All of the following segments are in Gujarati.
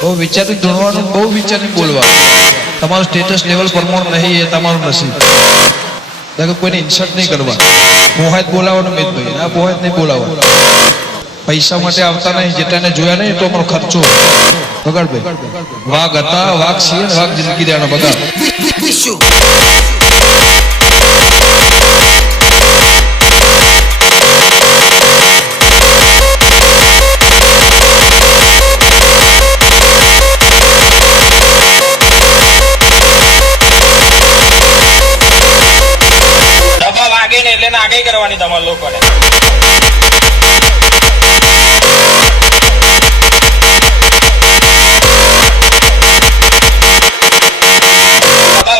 બહુ વિચારી ઢૂંઢવાનું, બહુ વિચારી બોલવાનું. તમારું સ્ટેટસ લેવલ પ્રમાણ નહીં એ તમારું નસીબ. એટલે કોઈને ઇન્સલ્ટ નહીં કરવા. પોહાત બોલાવવાનું મિતભાઈ, ના પોહાત નહીં બોલાવવાનું. પૈસા માટે આવતા નહીં, જેટાને જોયા નહીં તો અમારો ખર્ચો બગાડ ભાઈ. વાઘ હતા, વાઘ છીએ, વાઘ જિંદગી દેવાનો બગાડ. ડબ્બા વાગે ને એટલે નાગે કરવાની તમારા લોકોને.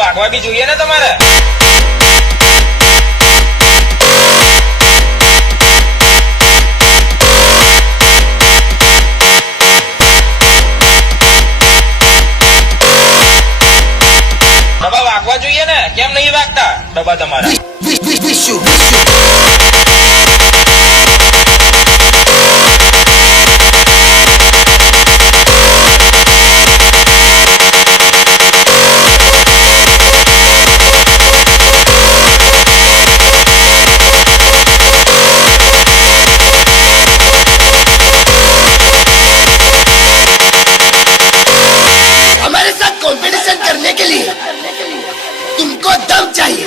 વાગવા બી જોઈએ ને તમારે. ડબ્બા વાગવા જોઈએ ને, કેમ નહીં વાગતા ડબ્બા તમારા? तुमको दम चाहिए.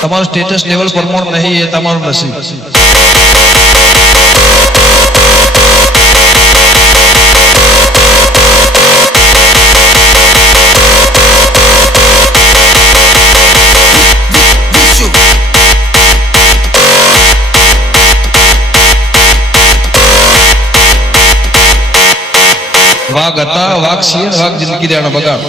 તમારું સ્ટેટસ લેવલ પ્રમાણ નહીં એ તમારું નસીબ. વાઘ હતા, વાઘ છીએ, વાઘ જિંદગી દેવાનો બગાડ.